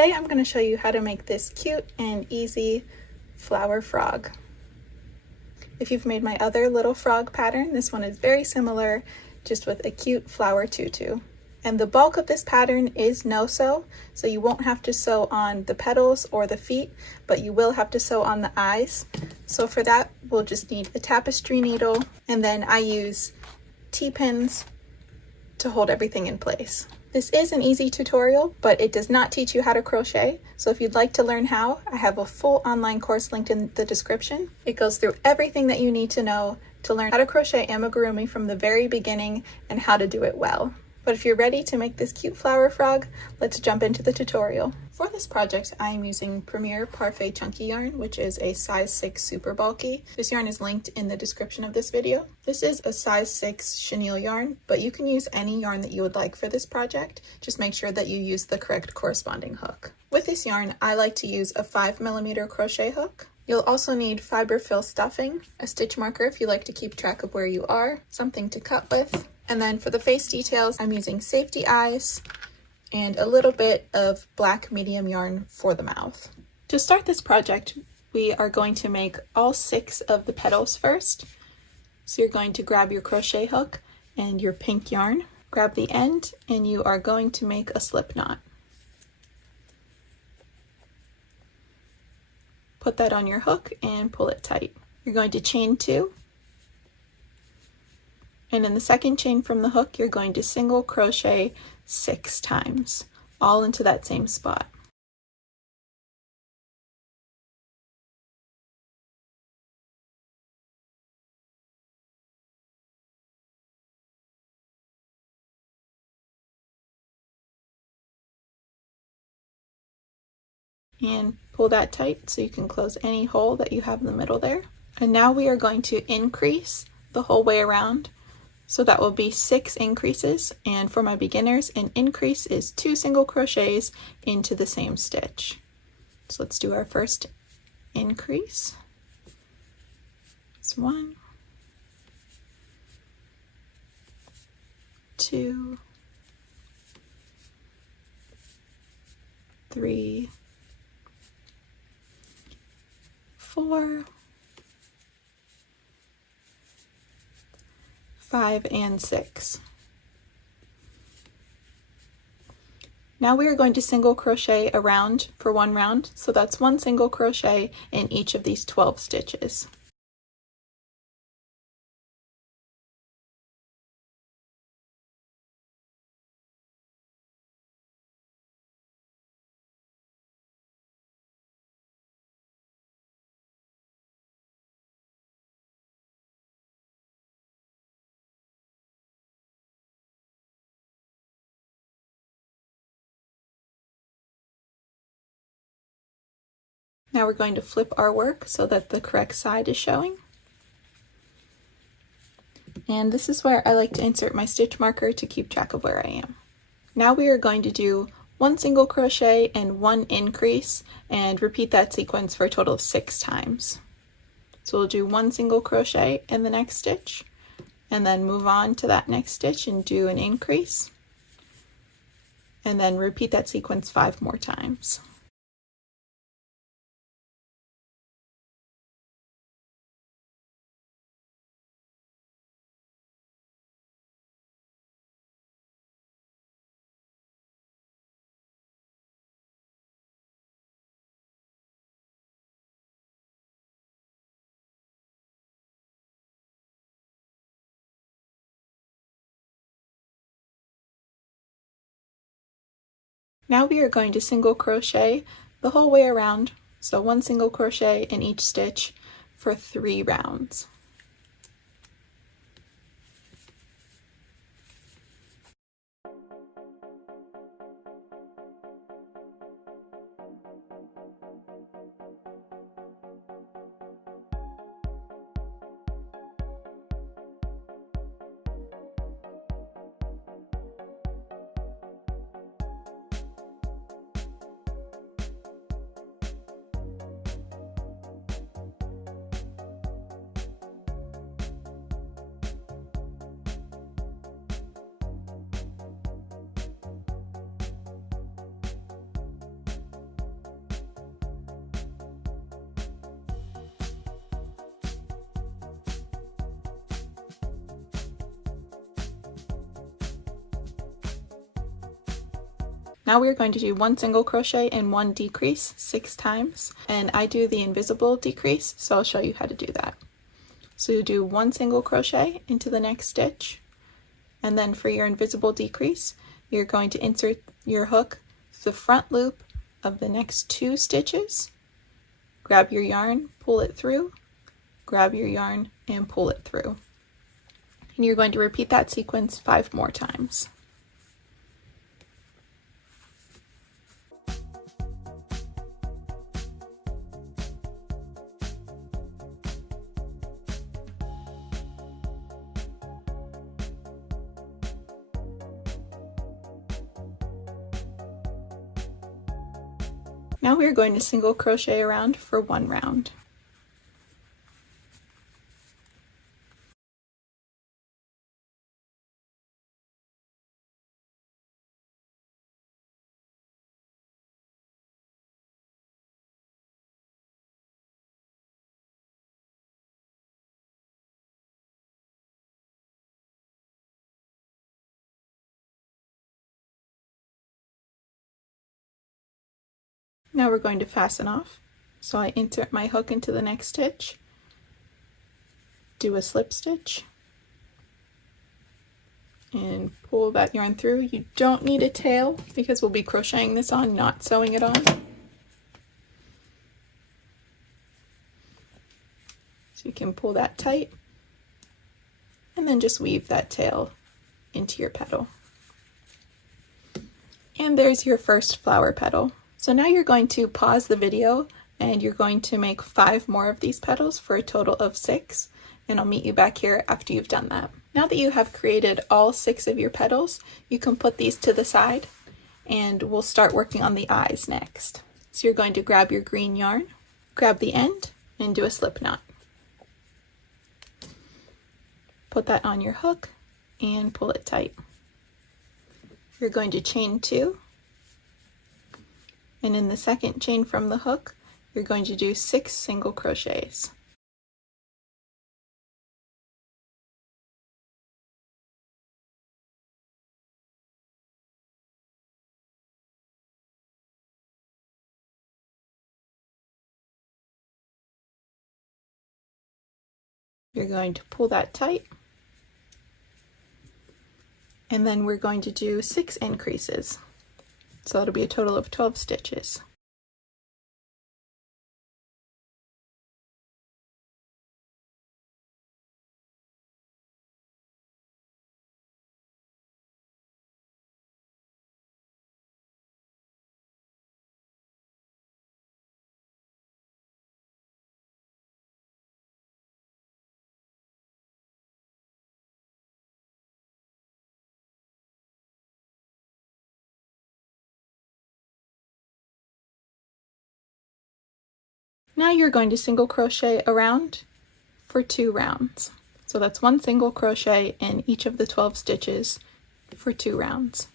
Today I'm going to show you how to make this cute and easy flower frog. If you've made my other little frog pattern, this one is very similar, just with a cute flower tutu. And the bulk of this pattern is no-sew, so you won't have to sew on the petals or the feet, but you will have to sew on the eyes. So for that, we'll just need a tapestry needle, and then I use T-pins to hold everything in place. This is an easy tutorial, but it does not teach you how to crochet. So if you'd like to learn how, I have a full online course linked in the description. It goes through everything that you need to know to learn how to crochet amigurumi from the very beginning and how to do it well. But if you're ready to make this cute flower frog, let's jump into the tutorial. For this project, I am using Premier Parfait Chunky yarn, which is a size 6 super bulky. This yarn is linked in the description of this video. This is a size 6 chenille yarn, but you can use any yarn that you would like for this project. Just make sure that you use the correct corresponding hook. With this yarn, I like to use a 5mm crochet hook. You'll also need fiber fill stuffing, a stitch marker if you like to keep track of where you are, something to cut with, and then for the face details, I'm using safety eyes and a little bit of black medium yarn for the mouth. To start this project, we are going to make all 6 of the petals first. So you're going to grab your crochet hook and your pink yarn, grab the end, and you are going to make a slip knot. Put that on your hook and pull it tight. You're going to chain 2. And in the second chain from the hook, you're going to single crochet 6 times, all into that same spot. And pull that tight so you can close any hole that you have in the middle there. And now we are going to increase the whole way around. So that will be 6 increases, and for my beginners, an increase is 2 single crochets into the same stitch. So let's do our first increase. It's 1, 2, 3, 4, 5, and 6. Now we are going to single crochet around for 1 round, so that's 1 single crochet in each of these 12 stitches. Now we're going to flip our work so that the correct side is showing. And this is where I like to insert my stitch marker to keep track of where I am. Now we are going to do 1 single crochet and 1 increase and repeat that sequence for a total of 6 times. So we'll do 1 single crochet in the next stitch and then move on to that next stitch and do an increase. And then repeat that sequence 5 more times. Now we are going to single crochet the whole way around, so 1 single crochet in each stitch for 3 rounds. Now we're going to do 1 single crochet and 1 decrease 6 times, and I do the invisible decrease, so I'll show you how to do that. So you do 1 single crochet into the next stitch, and then for your invisible decrease, you're going to insert your hook through the front loop of the next 2 stitches, grab your yarn, pull it through, grab your yarn, and pull it through. And you're going to repeat that sequence 5 more times. Now we are going to single crochet around for 1 round. Now we're going to fasten off. So I insert my hook into the next stitch, do a slip stitch, and pull that yarn through. You don't need a tail because we'll be crocheting this on, not sewing it on. So you can pull that tight and then just weave that tail into your petal. And there's your first flower petal. So now you're going to pause the video and you're going to make 5 more of these petals for a total of 6, and I'll meet you back here after you've done that. Now that you have created all 6 of your petals, you can put these to the side and we'll start working on the eyes next. So you're going to grab your green yarn, grab the end, and do a slip knot. Put that on your hook and pull it tight. You're going to chain 2. And in the second chain from the hook, you're going to do 6 single crochets. You're going to pull that tight, and then we're going to do 6 increases. So that'll be a total of 12 stitches. Now you're going to single crochet around for 2 rounds. So that's 1 single crochet in each of the 12 stitches for 2 rounds.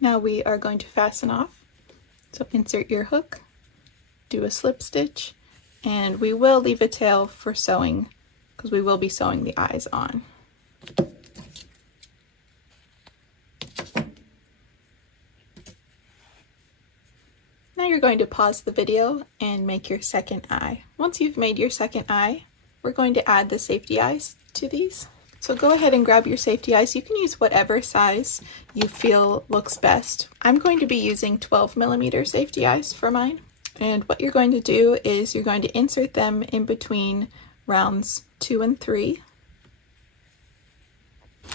Now we are going to fasten off. So insert your hook, do a slip stitch, and we will leave a tail for sewing because we will be sewing the eyes on. Now you're going to pause the video and make your second eye. Once you've made your second eye, we're going to add the safety eyes to these. So go ahead and grab your safety eyes. You can use whatever size you feel looks best. I'm going to be using 12mm safety eyes for mine. And what you're going to do is you're going to insert them in between rounds 2 and 3.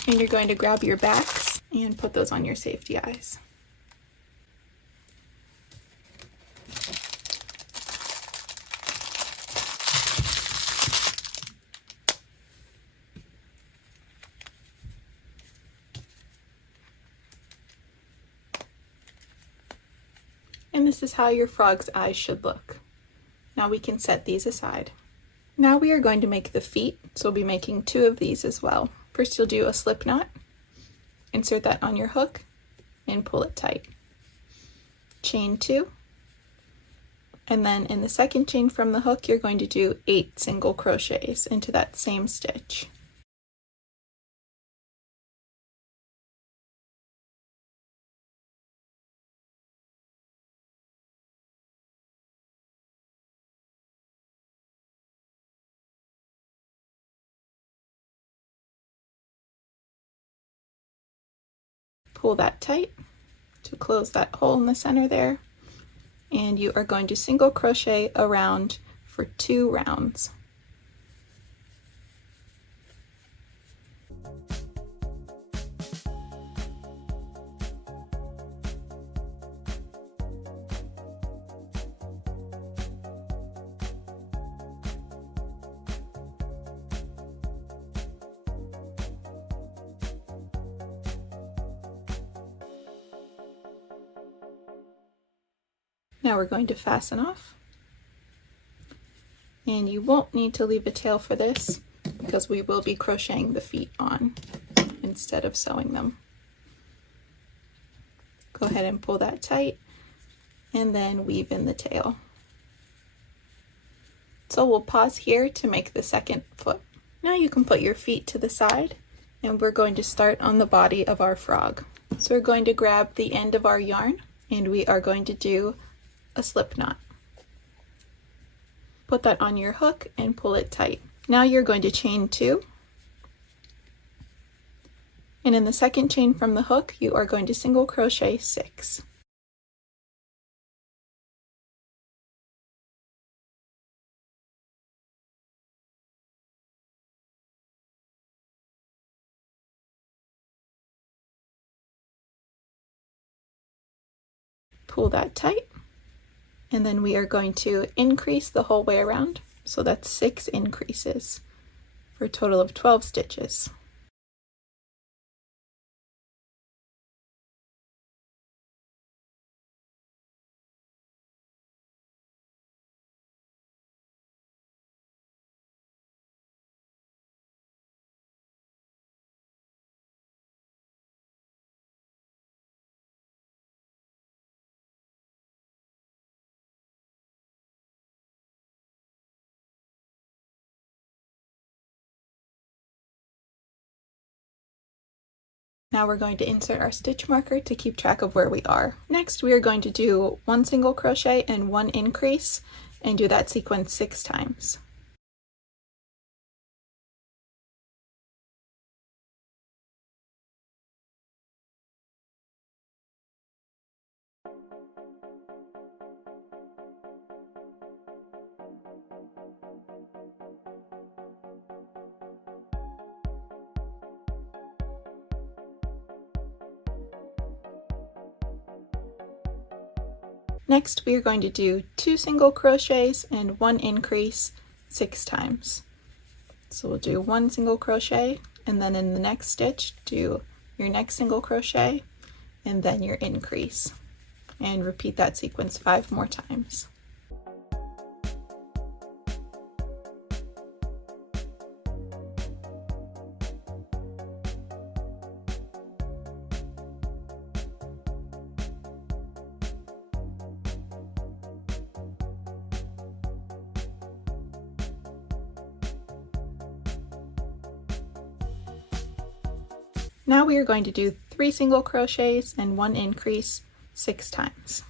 And you're going to grab your backs and put those on your safety eyes. And this is how your frog's eyes should look. Now we can set these aside. Now we are going to make the feet, so we'll be making 2 of these as well. First you'll do a slip knot, insert that on your hook, and pull it tight. Chain 2, and then in the second chain from the hook you're going to do 8 single crochets into that same stitch. Pull that tight to close that hole in the center there, and you are going to single crochet around for 2 rounds. Now we're going to fasten off, and you won't need to leave a tail for this because we will be crocheting the feet on instead of sewing them. Go ahead and pull that tight and then weave in the tail. So we'll pause here to make the second foot. Now you can put your feet to the side, and we're going to start on the body of our frog. So we're going to grab the end of our yarn and we are going to do a slip knot. Put that on your hook and pull it tight. Now you're going to chain 2, and in the second chain from the hook you are going to single crochet 6. Pull that tight, and then we are going to increase the whole way around, so that's 6 increases for a total of 12 stitches. Now we're going to insert our stitch marker to keep track of where we are. Next, we are going to do 1 single crochet and 1 increase, and do that sequence 6 times. Next, we are going to do 2 single crochets and 1 increase 6 times. So we'll do 1 single crochet, and then in the next stitch do your next single crochet and then your increase, and repeat that sequence 5 more times. Now we are going to do 3 single crochets and 1 increase 6 times.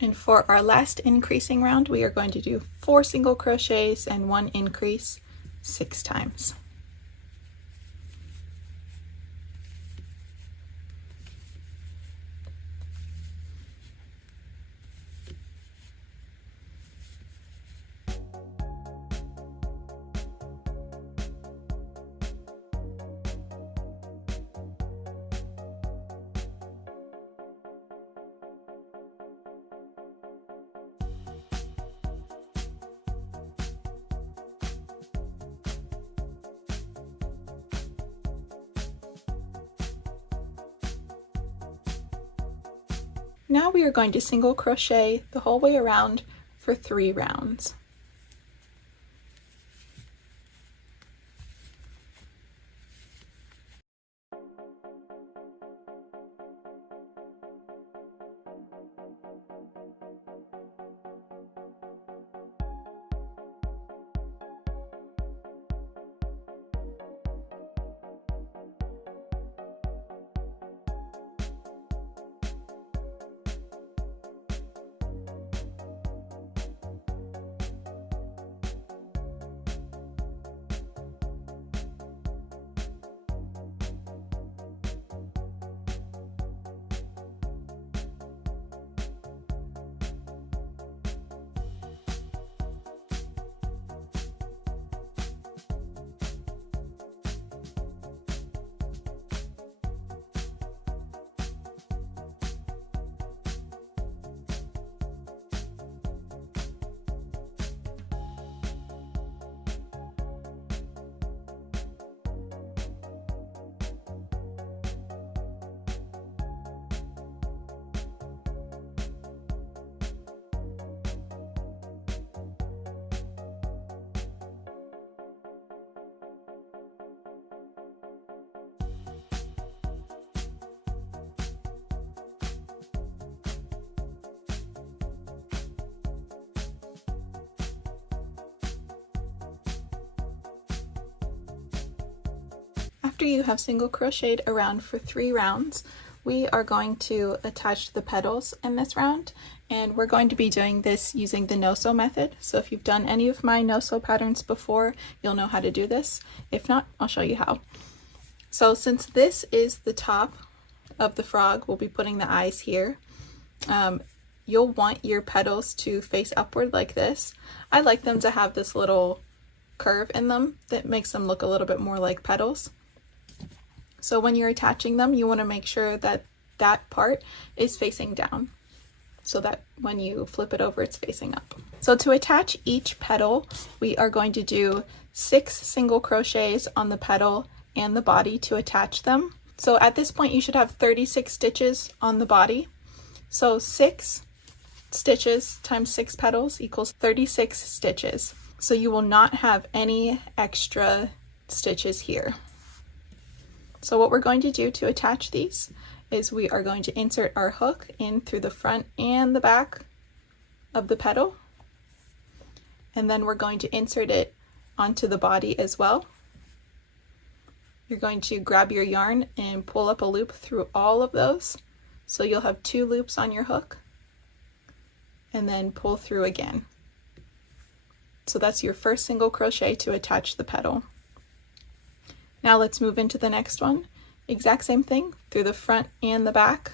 And for our last increasing round, we are going to do 4 single crochets and 1 increase 6 times. Now we are going to single crochet the whole way around for 3 rounds. After you have single crocheted around for 3 rounds, we are going to attach the petals in this round, and we're going to be doing this using the no-sew method. So if you've done any of my no-sew patterns before, you'll know how to do this. If not, I'll show you how. So since this is the top of the frog, we'll be putting the eyes here. You'll want your petals to face upward like this. I like them to have this little curve in them that makes them look a little bit more like petals. So when you're attaching them, you want to make sure that that part is facing down so that when you flip it over, it's facing up. So to attach each petal, we are going to do 6 single crochets on the petal and the body to attach them. So at this point, you should have 36 stitches on the body. So 6 stitches times 6 petals equals 36 stitches. So you will not have any extra stitches here. So what we're going to do to attach these is we are going to insert our hook in through the front and the back of the petal, and then we're going to insert it onto the body as well. You're going to grab your yarn and pull up a loop through all of those, so you'll have 2 loops on your hook, and then pull through again. So that's your first single crochet to attach the petal. Now let's move into the next one. Exact same thing through the front and the back.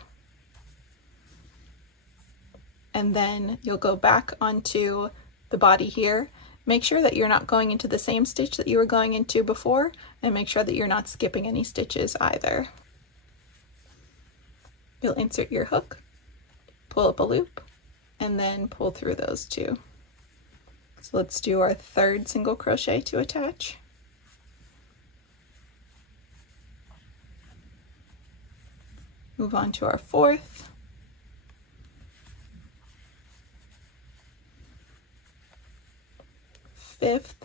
And then you'll go back onto the body here. Make sure that you're not going into the same stitch that you were going into before, and make sure that you're not skipping any stitches either. You'll insert your hook, pull up a loop, and then pull through those 2. So let's do our 3rd single crochet to attach. Move on to our 4th. Fifth.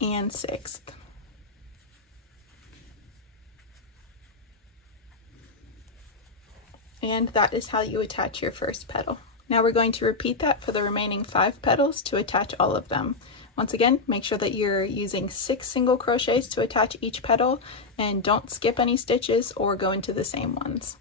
And 6th. And that is how you attach your first petal. Now we're going to repeat that for the remaining 5 petals to attach all of them. Once again, make sure that you're using 6 single crochets to attach each petal, and don't skip any stitches or go into the same ones.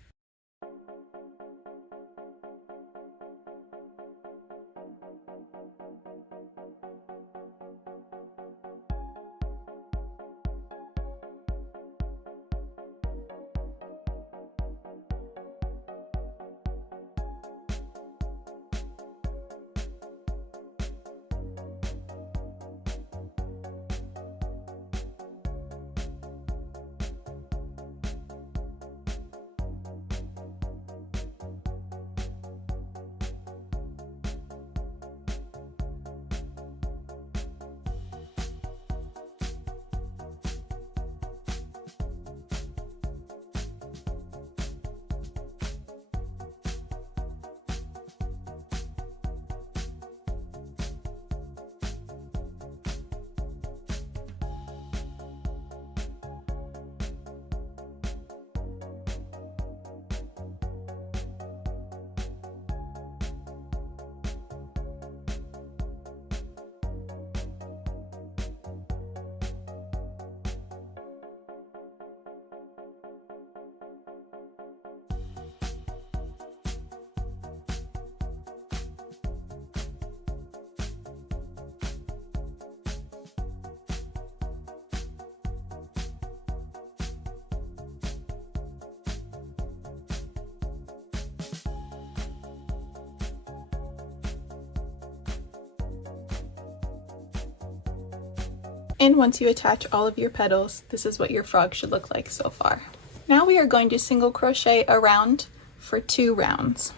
And once you attach all of your petals, this is what your frog should look like so far. Now we are going to single crochet around for 2 rounds.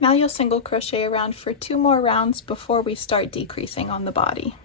Now you'll single crochet around for 2 more rounds before we start decreasing on the body.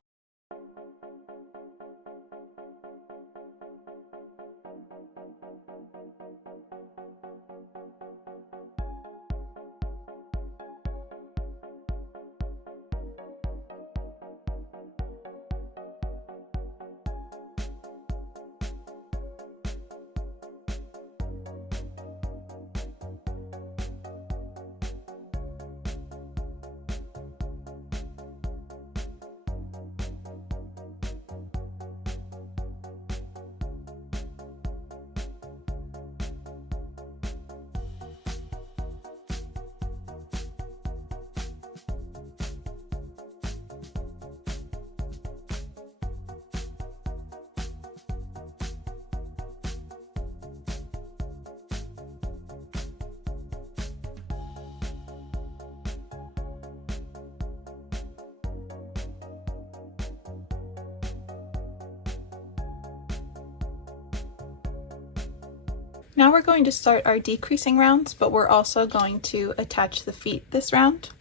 Now we're going to start our decreasing rounds, but we're also going to attach the feet this round.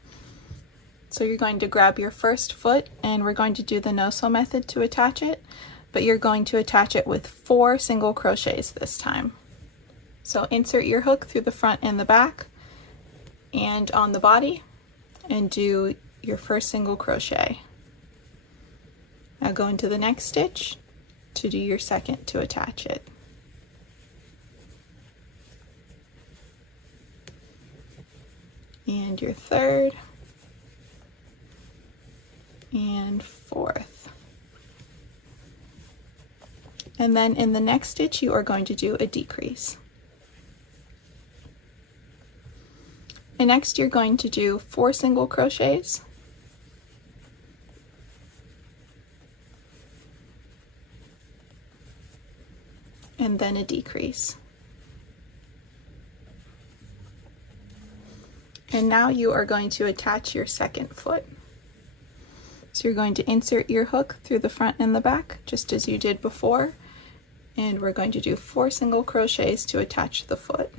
So you're going to grab your first foot and we're going to do the no-sew method to attach it, but you're going to attach it with 4 single crochets this time. So insert your hook through the front and the back and on the body and do your first single crochet. Now go into the next stitch to do your second to attach it. And your third and fourth. And then in the next stitch you are going to do a decrease. And next you're going to do 4 single crochets, and then a decrease. And now you are going to attach your second foot. So you're going to insert your hook through the front and the back, just as you did before, and we're going to do 4 single crochets to attach the foot.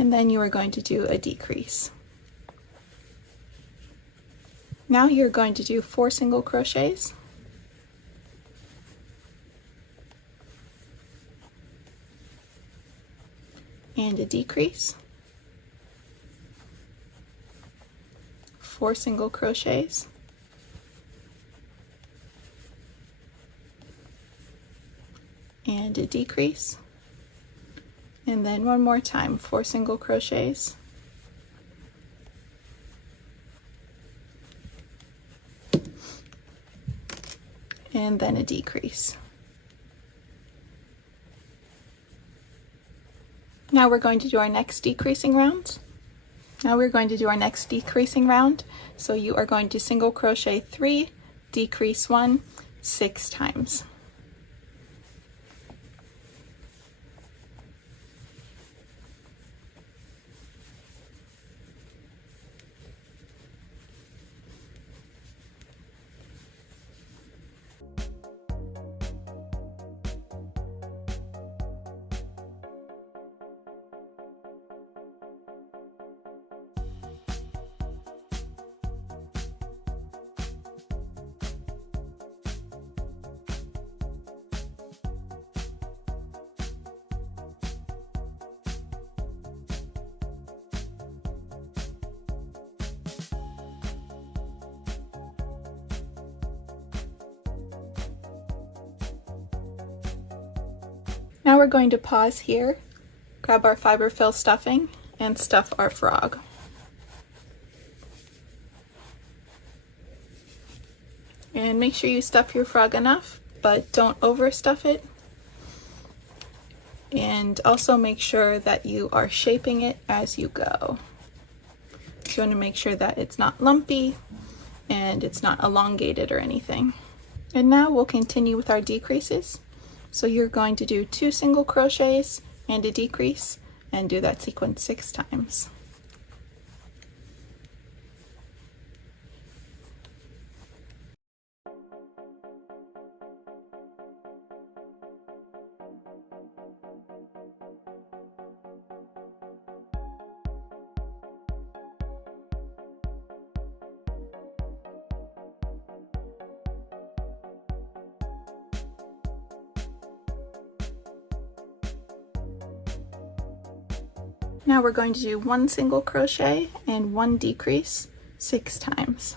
And then you are going to do a decrease. Now you're going to do 4 single crochets, and a decrease, 4 single crochets, and a decrease, and then one more time, 4 single crochets, and then a decrease. Now we're going to do our next decreasing round. So you are going to single crochet 3, decrease 1, 6 times. Now we're going to pause here, grab our fiber fill stuffing, and stuff our frog. And make sure you stuff your frog enough, but don't overstuff it. And also make sure that you are shaping it as you go. So you want to make sure that it's not lumpy and it's not elongated or anything. And now we'll continue with our decreases. So you're going to do 2 single crochets and a decrease and do that sequence 6 times. Now we're going to do 1 single crochet and 1 decrease 6 times.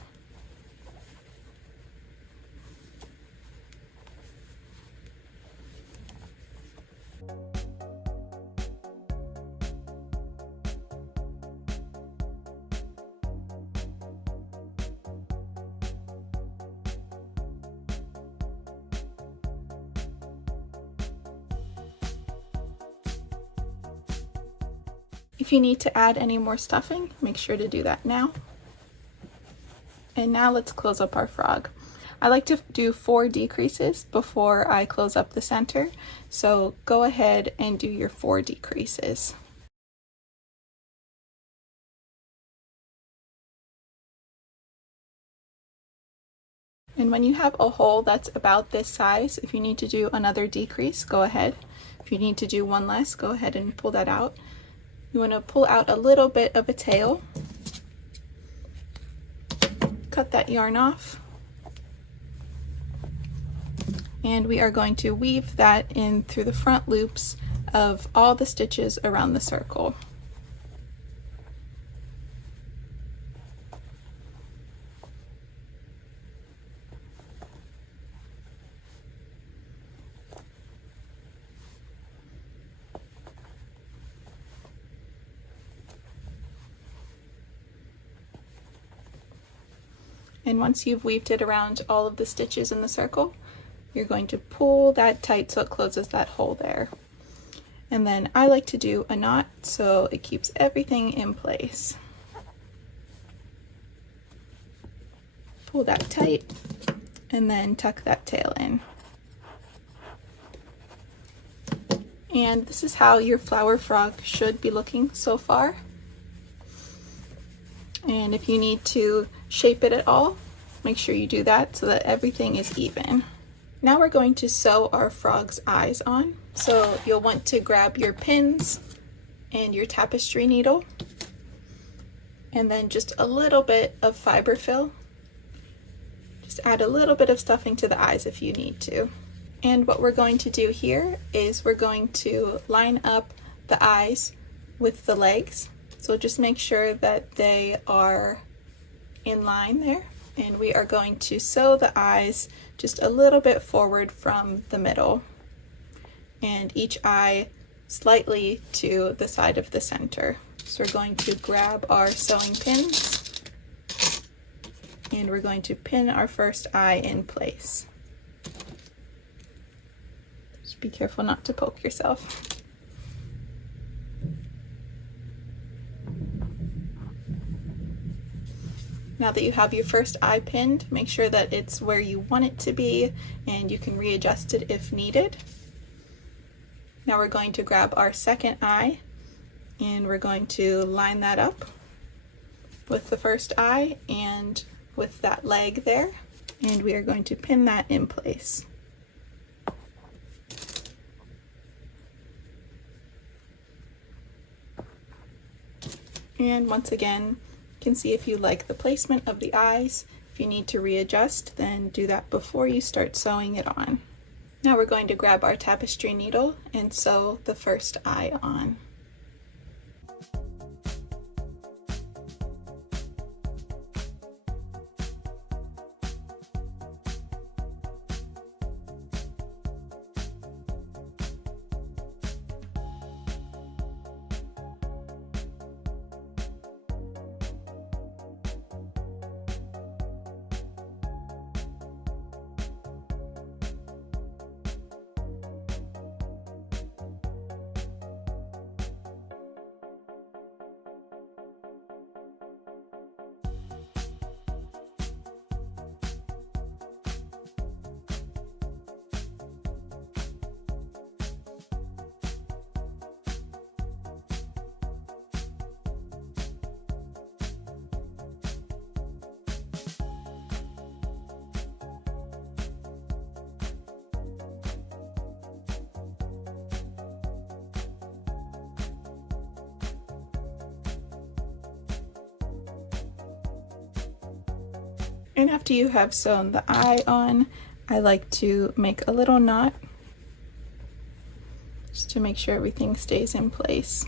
If you need to add any more stuffing, make sure to do that now. And now let's close up our frog. I like to do 4 decreases before I close up the center, so go ahead and do your 4 decreases. And when you have a hole that's about this size, if you need to do another decrease, go ahead. If you need to do one less, go ahead and pull that out. You want to pull out a little bit of a tail, cut that yarn off, and we are going to weave that in through the front loops of all the stitches around the circle. And once you've weaved it around all of the stitches in the circle, you're going to pull that tight so it closes that hole there. And then I like to do a knot so it keeps everything in place. Pull that tight and then tuck that tail in. And this is how your flower frog should be looking so far. And if you need to shape it at all, make sure you do that so that everything is even. Now we're going to sew our frog's eyes on. So you'll want to grab your pins and your tapestry needle, and then just a little bit of fiber fill. Just add a little bit of stuffing to the eyes if you need to. And what we're going to do here is we're going to line up the eyes with the legs. So just make sure that they are in line there. And we are going to sew the eyes just a little bit forward from the middle, and each eye slightly to the side of the center. So we're going to grab our sewing pins and we're going to pin our first eye in place. Just be careful not to poke yourself. Now that you have your first eye pinned, make sure that it's where you want it to be, and you can readjust it if needed. Now we're going to grab our second eye, and we're going to line that up with the first eye and with that leg there, and we are going to pin that in place. And once again, you can see if you like the placement of the eyes. If you need to readjust, then do that before you start sewing it on. Now we're going to grab our tapestry needle and sew the first eye on. And after you have sewn the eye on, I like to make a little knot just to make sure everything stays in place.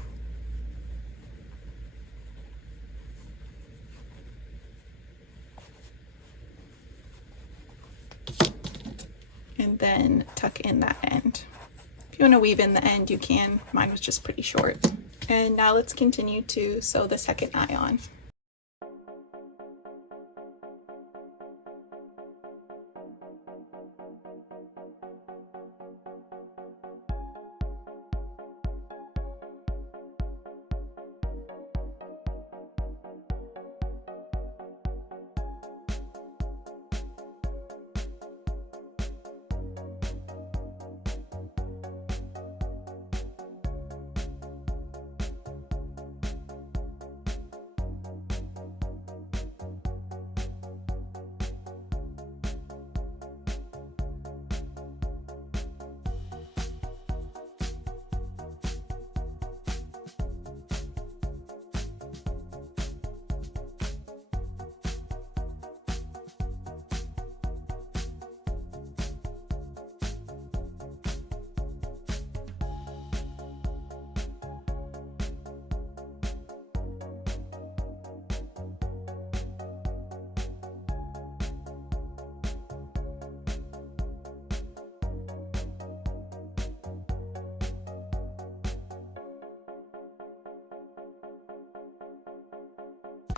And then tuck in that end. If you want to weave in the end, you can. Mine was just pretty short. And now let's continue to sew the second eye on.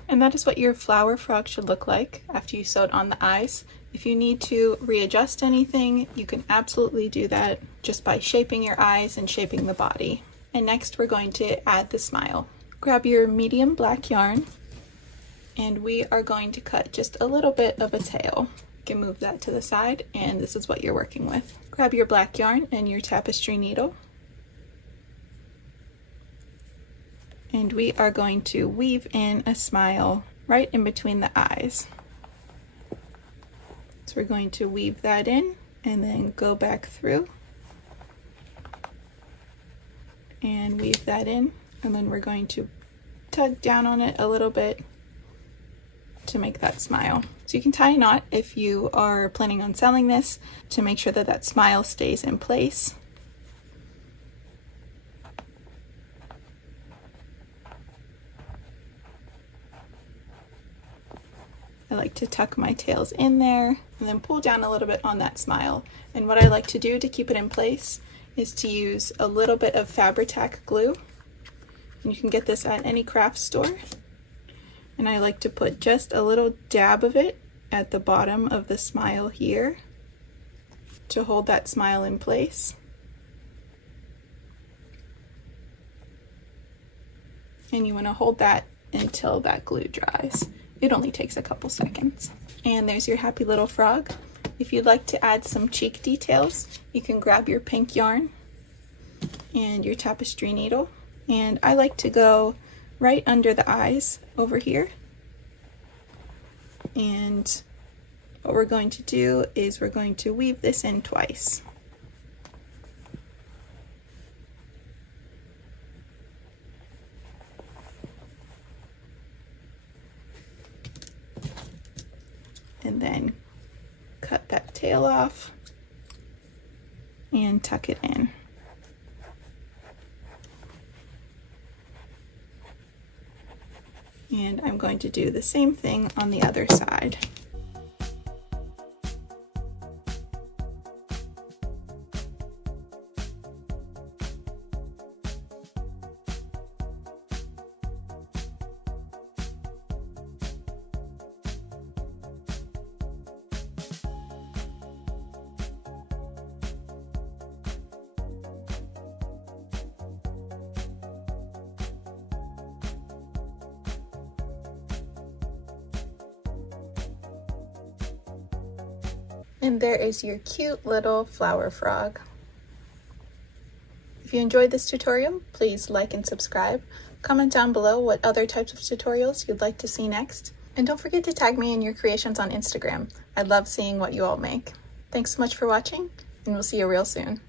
And that is what your flower frog should look like after you sewed on the eyes. If you need to readjust anything, you can absolutely do that just by shaping your eyes and shaping the body. And next we're going to add the smile. Grab your medium black yarn, and we are going to cut just a little bit of a tail. You can move that to the side, and this is what you're working with. Grab your black yarn and your tapestry needle, and we are going to weave in a smile right in between the eyes. So we're going to weave that in and then go back through and weave that in, and then we're going to tug down on it a little bit to make that smile. So you can tie a knot if you are planning on selling this to make sure that that smile stays in place. I like to tuck my tails in there and then pull down a little bit on that smile. And what I like to do to keep it in place is to use a little bit of Fabri-Tac glue. And you can get this at any craft store. And I like to put just a little dab of it at the bottom of the smile here to hold that smile in place. And you want to hold that until that glue dries. It only takes a couple seconds. And there's your happy little frog. If you'd like to add some cheek details, you can grab your pink yarn and your tapestry needle. And I like to go right under the eyes over here. And what we're going to do is we're going to weave this in twice. And then cut that tail off and tuck it in. And I'm going to do the same thing on the other side. And there is your cute little flower frog. If you enjoyed this tutorial, please like and subscribe. Comment down below what other types of tutorials you'd like to see next. And don't forget to tag me in your creations on Instagram. I love seeing what you all make. Thanks so much for watching, and we'll see you real soon.